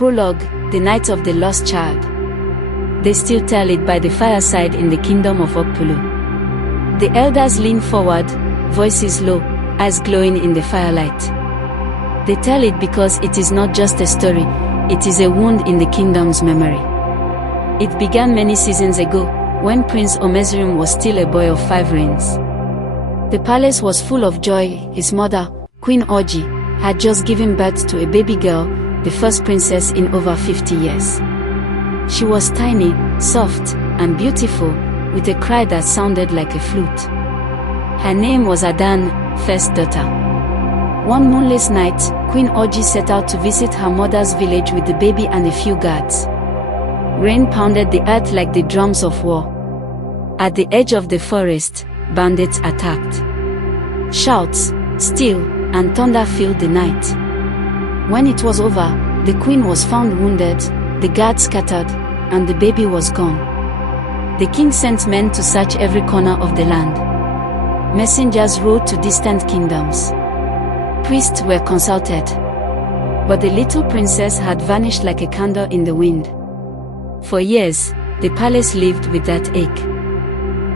Prologue, the Night of the Lost Child. They still tell it by the fireside in the kingdom of Okpulu. The elders lean forward, voices low, eyes glowing in the firelight. They tell it because it is not just a story, it is a wound in the kingdom's memory. It began many seasons ago, when Prince Omezurum was still a boy of 5 reigns. The palace was full of joy. His mother, Queen Oji, had just given birth to a baby girl, the first princess in over 50 years. She was tiny, soft, and beautiful, with a cry that sounded like a flute. Her name was Adan, first daughter. One moonless night, Queen Oji set out to visit her mother's village with the baby and a few guards. Rain pounded the earth like the drums of war. At the edge of the forest, bandits attacked. Shouts, steel, and thunder filled the night. When it was over, the queen was found wounded, the guards scattered, and the baby was gone. The king sent men to search every corner of the land. Messengers rode to distant kingdoms. Priests were consulted. But the little princess had vanished like a candle in the wind. For years, the palace lived with that ache.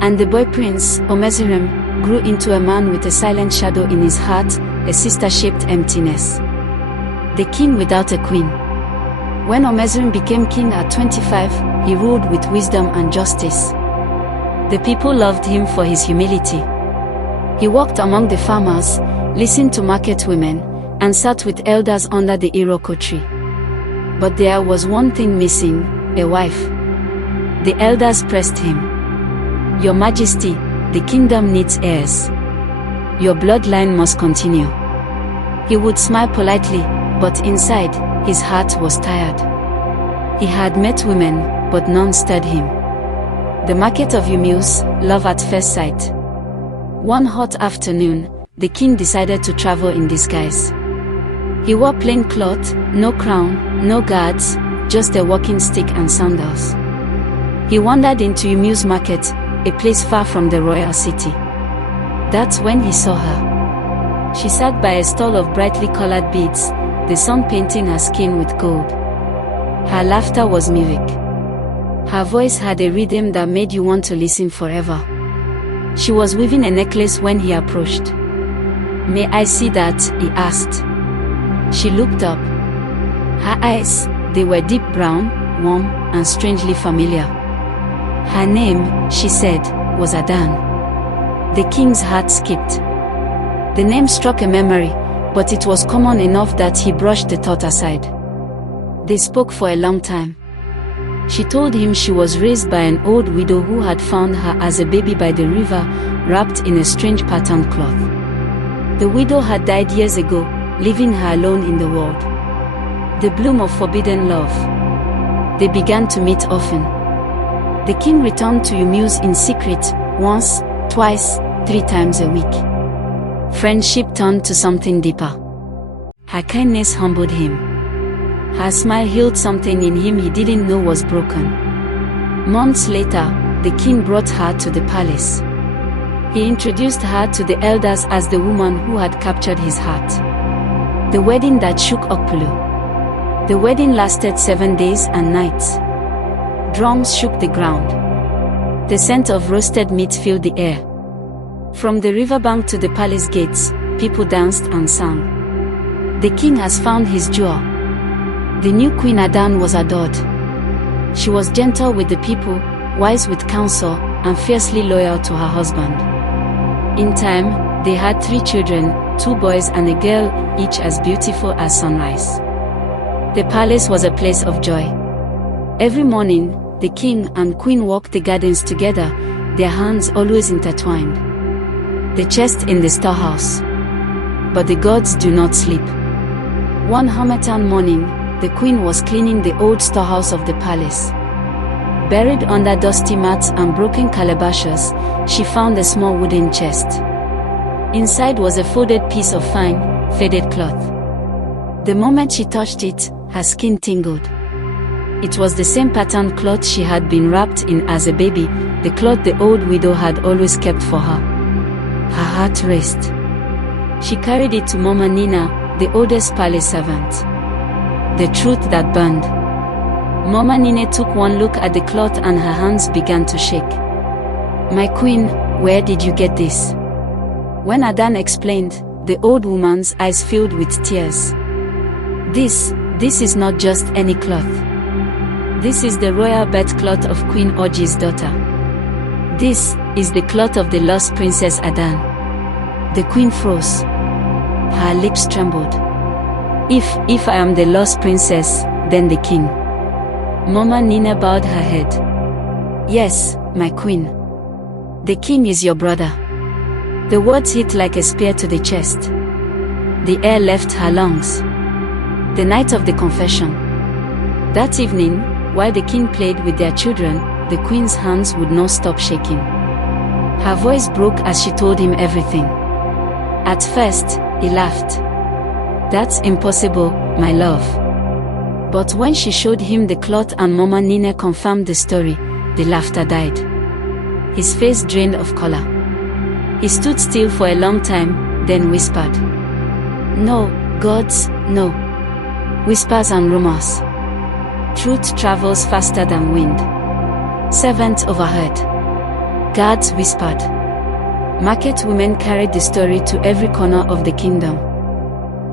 And the boy prince, Omezurum, grew into a man with a silent shadow in his heart, a sister-shaped emptiness. The king without a queen. When Omezurum became king at 25, he ruled with wisdom and justice. The people loved him for his humility. He walked among the farmers, listened to market women, and sat with elders under the Iroko tree. But there was one thing missing, a wife. The elders pressed him. "Your Majesty, the kingdom needs heirs. Your bloodline must continue." He would smile politely, but inside, his heart was tired. He had met women, but none stirred him. The market of Umuse, love at first sight. One hot afternoon, the king decided to travel in disguise. He wore plain cloth, no crown, no guards, just a walking stick and sandals. He wandered into Umuse market, a place far from the royal city. That's when he saw her. She sat by a stall of brightly colored beads, the sun painting her skin with gold. Her laughter was music. Her voice had a rhythm that made you want to listen forever. She was weaving a necklace when he approached. "May I see that?" he asked. She looked up. Her eyes, they were deep brown, warm, and strangely familiar. Her name, she said, was Adan. The king's heart skipped. The name struck a memory, but it was common enough that he brushed the thought aside. They spoke for a long time. She told him she was raised by an old widow who had found her as a baby by the river, wrapped in a strange patterned cloth. The widow had died years ago, leaving her alone in the world. The bloom of forbidden love. They began to meet often. The king returned to Umuse in secret, once, twice, 3 times a week. Friendship turned to something deeper. Her kindness humbled him. Her smile healed something in him he didn't know was broken. Months later, the king brought her to the palace. He introduced her to the elders as the woman who had captured his heart. The wedding that shook Okpulu. The wedding lasted 7 days and nights. Drums shook the ground. The scent of roasted meat filled the air. From the riverbank to the palace gates, people danced and sang. The king has found his jewel. The new Queen Adan was adored. She was gentle with the people, wise with counsel, and fiercely loyal to her husband. In time, they had 3 children, 2 boys and a girl, each as beautiful as sunrise. The palace was a place of joy. Every morning, the king and queen walked the gardens together, their hands always intertwined. The chest in the storehouse. But the gods do not sleep. One Harmattan morning, the queen was cleaning the old storehouse of the palace. Buried under dusty mats and broken calabashes, she found a small wooden chest. Inside was a folded piece of fine, faded cloth. The moment she touched it, her skin tingled. It was the same patterned cloth she had been wrapped in as a baby, the cloth the old widow had always kept for her. Her heart raced. She carried it to Mama Nina, the oldest palace servant. The truth that burned. Mama Nine took one look at the cloth and her hands began to shake. My queen, where did you get this? When Adan explained, the old woman's eyes filled with tears. This is not just any cloth. This is the royal bedcloth of Queen Oji's daughter. This is the cloth of the lost Princess Adan. The queen froze. Her lips trembled. If I am the lost princess, then the king. Mama Nina bowed her head. Yes, my queen. The king is your brother. The words hit like a spear to the chest. The air left her lungs. The night of the confession. That evening, while the king played with their children, the queen's hands would not stop shaking. Her voice broke as she told him everything. At first, he laughed. That's impossible, my love. But when she showed him the cloth and Mama Nina confirmed the story, the laughter died. His face drained of color. He stood still for a long time, then whispered. No, gods, no. Whispers and rumors. Truth travels faster than wind. Servants overheard. Guards whispered. Market women carried the story to every corner of the kingdom.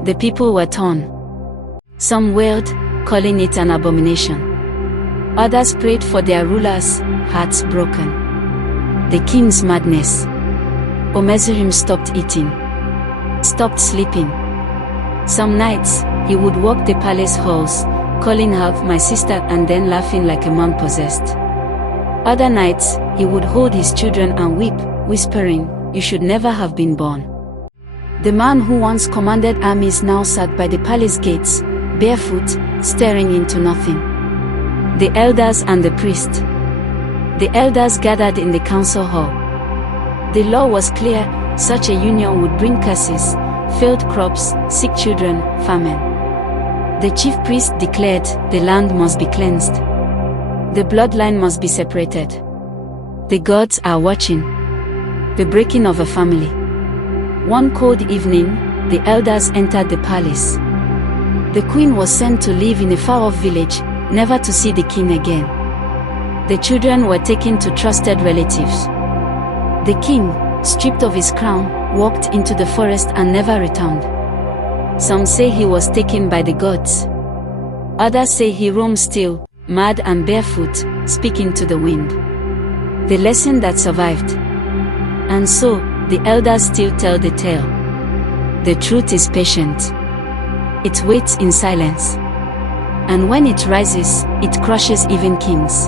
The people were torn. Some wailed, calling it an abomination. Others prayed for their rulers, hearts broken. The king's madness. Omezurim stopped eating. Stopped sleeping. Some nights, he would walk the palace halls, calling out my sister and then laughing like a man possessed. Other nights, he would hold his children and weep, whispering, you should never have been born. The man who once commanded armies now sat by the palace gates, barefoot, staring into nothing. The elders and the priest. The elders gathered in the council hall. The law was clear, such a union would bring curses, failed crops, sick children, famine. The chief priest declared, the land must be cleansed. The bloodline must be separated. The gods are watching. The breaking of a family. One cold evening, the elders entered the palace. The queen was sent to live in a far-off village, never to see the king again. The children were taken to trusted relatives. The king, stripped of his crown, walked into the forest and never returned. Some say he was taken by the gods. Others say he roamed still, mad and barefoot, speaking to the wind. The lesson that survived. And so, the elders still tell the tale. The truth is patient. It waits in silence. And when it rises, it crushes even kings.